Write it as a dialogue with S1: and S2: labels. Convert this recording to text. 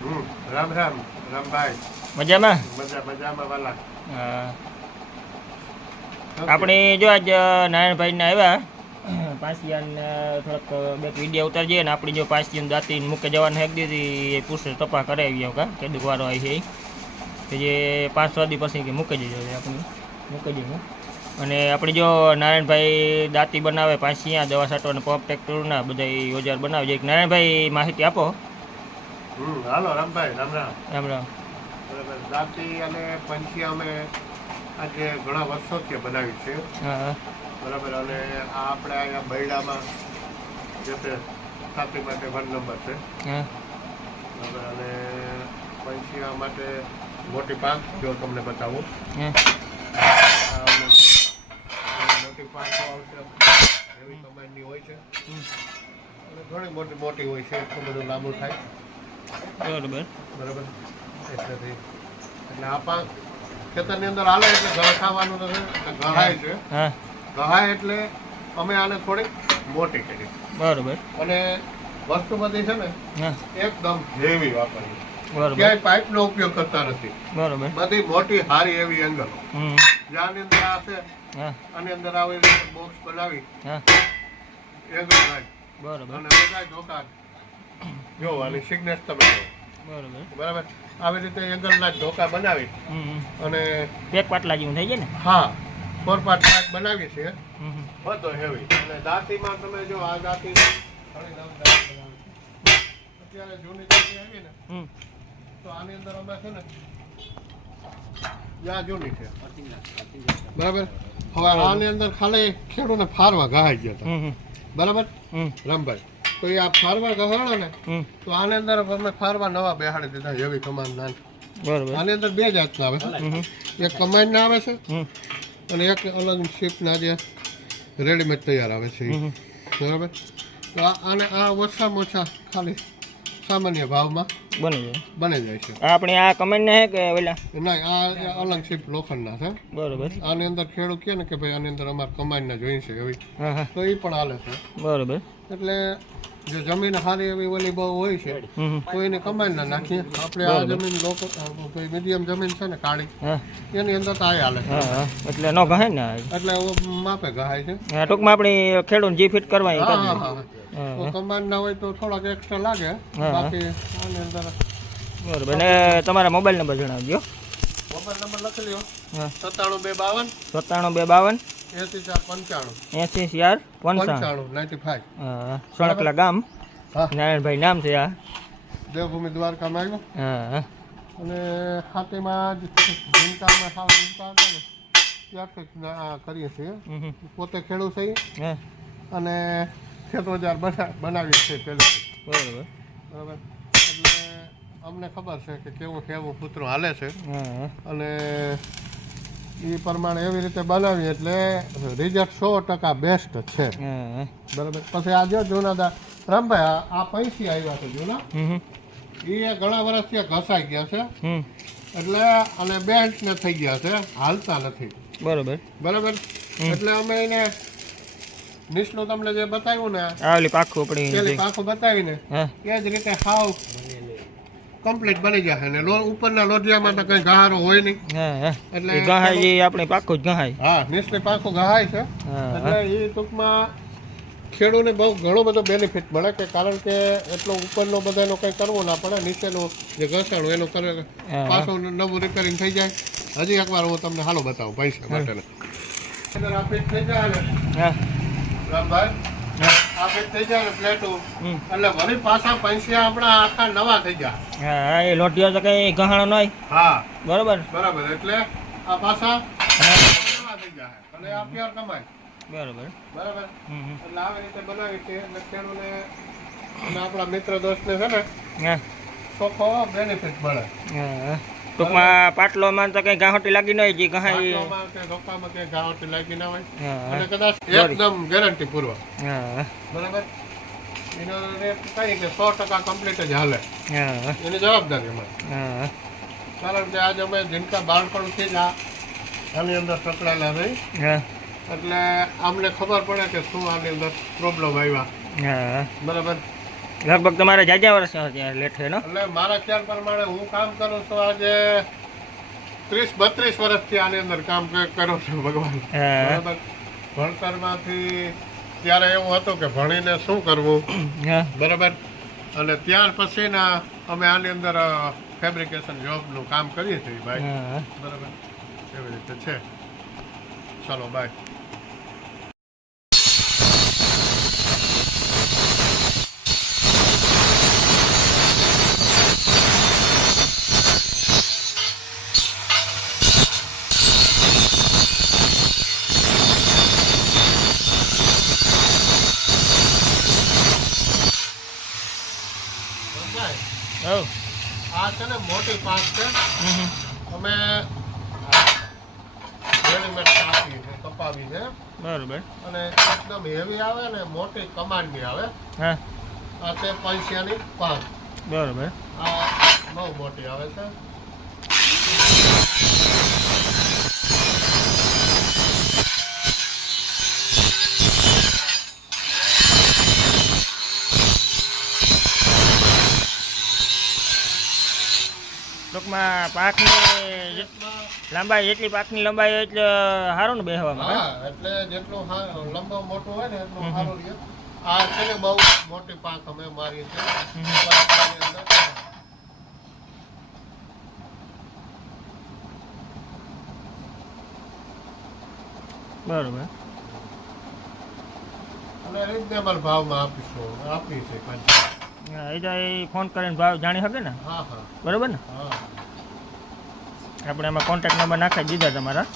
S1: રામ રામ રામભાઈ.
S2: મજામાં?
S1: મજા મજામાં વાલા.
S2: આપણે જો આજ નારાયણભાઈને આવ્યા પાસિયાને થોડાક બે વીડિયો ઉતારજે ને આપણી જો પાસિયાને દાંતી મૂકે જવાનું હેક દીધી એ પૂછે તપા કરાવી આવ્યો કા કેદુક વારો આવી છે કે જે પાંચ છ દી પછી કે મૂકી જજો આપણે મૂકી દઈએ અને આપણે જો નારાયણભાઈ દાંતી બનાવે પાસિયા દવા છાંટવાના પંપ ટ્રેક્ટરના બધા ઓજાર બનાવે છે નારાયણભાઈ માહિતી આપો.
S1: હાલો રામભાઈ રામ રામ.
S2: રામ રામ.
S1: બરાબર દાંતી અને પંછી અમે આજે ઘણા વર્ષોથી બનાવી છે. બરાબર અને આ આપણે અહીંયા બૈડામાં જે તે સાથી માટે વન નંબર છે. બરાબર અને પંછીયા માટે મોટી પાંખ જો તમને બતાવું. મોટી પાંખો આવશે. એવી કમાઈની હોય છે. અને ઘણી મોટી મોટી હોય છે એટલું બધું લાંબુ થાય.
S2: બરોબર.
S1: બરાબર. એટલેથી એટલે આ પાક ખેતરની અંદર હાલે એટલે ઘર ખાવાનું નથી ગહાય છે. ગહાય એટલે અમે આને થોડીક મોટી કરી.
S2: બરોબર.
S1: અને વસ્તુ બધી છે ને એકદમ હેવી
S2: વાપરી
S1: ક્યાંય પાઇપનો ઉપયોગ કરતા નથી.
S2: બરોબર.
S1: બધી મોટી હારી એવી એંગલો. જ્યાંની અંદર આ છે આની અંદર આવી બોક્સ બનાવી એંગલ
S2: બરોબર.
S1: અને બધા જો આની સિગ્નેચ તમે
S2: બરાબર.
S1: આવી રીતે એંગલના ઢોકા બનાવી. અને
S2: બે પાટલા જેવું થઈ જાય ને?
S1: હા ફોર પાર્ટ પાર્ટ બનાવી છે. બધો હેવી અને દાંતીમાં તમે જો આ દાંતી. અત્યારે જૂની દાંતી આવી ને તો આની અંદર અમે છે ને યા જૂની છે. બરાબર? હવે આની અંદર ખાલી ખેડૂને ફારવા ગાય ગયા હતા. બરાબર? રામભાઈ. તો એ આ ફારવા ગહાડો ને તો આની અંદર અમે ફારવા નવા બેહાડી દીધા હેવી કમાન ના.
S2: બરાબર.
S1: આની અંદર બે જાતના આવે
S2: છે. એક
S1: એક કમાઈના આવે છે અને એક અલગ શિપના જે રેડીમેડ તૈયાર આવે છે. બરાબર? તો આ આને આ ઓછામાં ઓછા ખાલી સામાન્ય ભાવમાં
S2: બની જાય.
S1: બની જાય છે.
S2: આપણે આ કમેન્ટ ને કે ઓલા?
S1: ના આ અલગ શિપ લોખંડના છે.
S2: બરોબર.
S1: આની અંદર ખેડૂત કહે ને કે ભાઈ આની અંદર અમારે કમાઈને જોઈએ છે એવી. તો એ પણ હાલે છે.
S2: બરોબર.
S1: એટલે જે જમીન સારી એવી ઓલી બહુ હોય છે. તો એને કમાઈ ના નાખીએ. આપણે આ જમીન લોકો મીડિયમ જમીન છે ને કાળી એની અંદર તો આ હાલે
S2: એટલે ન ગહાય ને
S1: એટલે માપે ગહાય છે.
S2: ટૂંકમાં આપણી ખેડૂત જી ફિટ કરવા.
S1: કમાન ના હોય તો થોડાક એક્સ્ટ્રા લાગે. બાકી આની અંદર
S2: બરોબર. ને તમારા મોબાઈલ નંબર જણાવજો.
S1: મોબાઈલ નંબર લખી લ્યો. સત્તાણું બે બાવન.
S2: સત્તાણું બે બાવન.
S1: એસી ચાર પંચાણું.
S2: એસી ચાર પંચાણું.
S1: નાઇન્ટી ફાઈવ
S2: હા. ગામ નારાયણભાઈ નામ છે આ.
S1: દેવભૂમિ દ્વારકામાં આવ્યો.
S2: હા
S1: અને હાથેમાં જ જીનકામાં સાવ જીનકા હતા ને ત્યારથી કરીએ છીએ. પોતે ખેડૂત છીએ. અને ખેત બજાર બના બનાવીએ છીએ પહેલેથી.
S2: બરાબર.
S1: બરાબર? એટલે અમને ખબર છે કે કેવું કેવું કૂતરું હાલે છે. અને એ પ્રમાણે એવી રીતે બનાવી એટલે રિઝલ્ટ સો ટકા બેસ્ટ છે. બરાબર. પછી આ જો જૂના રામભાઈ આ- પૈસી આવ્યા છે જૂના. એ ઘણા વર્ષથી ઘસાઈ ગયા છે. એટલે અને બેન્ટ ને થઈ ગયા છે. હાલતા નથી.
S2: બરોબર.
S1: બરાબર? એટલે અમે એને નિષ્ણુ તમને જે બતાવ્યું ને
S2: પાખું
S1: પાખું બતાવીને એ જ રીતે હાવ કમ્પ્લીટ બની જશે ને લો ઉપરના લોઢિયામાં તો કઈ ગહારો હોય નહીં. એટલે
S2: ગહાય એ આપણે પાકો જ ગહાય
S1: હા નિષ્ઠી પાકો ગહાય છે. એટલે એ ટૂંકમાં ખેડૂને બહુ ઘણો બધો બેનિફિટ મળે કે કારણ કે એટલો ઉપરનો બધાનો કંઈ કરવો ના પડે નીચેનું જે ઘસાણું એનું કરે પાછો નવું રિપેરિંગ થઈ જાય. હજી એકવાર હું તમને હાલો બતાવું પૈસા માટે અંદર થઈ જાય રામભાઈ.
S2: હા
S1: આ ફિટ થઈ જાય પ્લેટો. એટલે વળી પાછા પૈસા આપણા આખા નવા થઈ ગયા.
S2: હા એ લોટિયો તો કઈ ગહાણો ન
S1: હા.
S2: બરોબર?
S1: બરાબર એટલે આ પાછા નવા થઈ ગયા અને આ પ્યોર કમાય
S2: બરાબર.
S1: બરાબર. એટલે આવી રીતે બનાવી છે. એટલે ખેડૂને અને આપણા મિત્ર દોસ્તને છે ને ચોખ્ખો બેનિફિટ મળે.
S2: હા. ટૂંકમાં પાટલોમાં તો કઈ ગાંઠી લાગી ન હોય જે ગહાય
S1: આટલામાં કઈ ગાંઠી લાગી ના હોય. અને કદાચ એકદમ ગેરંટી પૂર્વક બરાબર? એનો રેટ કઈ કે સો ટકા કમ્પ્લીટ જ હાલે. એની જવાબદારી અમારી. કારણ કે આજે અમે જીનકા બાળપણથી જ આ આની અંદર સંકળાયેલા રહી. એટલે અમને ખબર પડે કે શું આની અંદર પ્રોબ્લેમ આવ્યા. બરાબર?
S2: લગભગ તમારે જાજા વર્ષ ત્યાં છે
S1: એટલે મારા ખ્યાલ પ્રમાણે હું કામ કરું છું આજે ત્રીસ બત્રીસ વર્ષથી આની અંદર કામ કરું છું ભગવાન. બરાબર? ભણતરમાંથી ત્યારે એવું હતું કે ભણીને શું કરવું? બરાબર? અને ત્યાર પછીના અમે આની અંદર ફેબ્રિકેશન જોબનું કામ કરીએ છીએ ભાઈ. બરાબર? એવી રીતે છે. ચાલો બાય
S2: હવ
S1: આ છે ને મોટી પાંચ છે. અમે રેડીમેડ કાપી કપાવી છે.
S2: બરોબર.
S1: અને એકદમ હેવી આવે ને મોટી કમાન્ડની આવે.
S2: હા.
S1: આ તે પૈસાની પાંચ
S2: બરોબર.
S1: આ બહુ મોટી આવે છે.
S2: ટૂંકમાં પાકની લંબાઈ જેટલી પાકની લંબાઈ એટલે સારું ને બેહવામાં
S1: હા એટલે જેટલું લંબો મોટું હોય ને એટલું સારું રહે આ છે ને બહુ મોટી પાંખ અમે મારી છે
S2: હમ.
S1: પંચાની અંદર.
S2: બરોબર.
S1: અને રિઝનેબલ ભાવમાં આપીશું આપી છે
S2: એ તો એ ફોન કરીને ભાવ જાણી શકે ને? બરોબર ને? આપણે એમાં કોન્ટેક્ટ નંબર નાખી દીધા તમારા.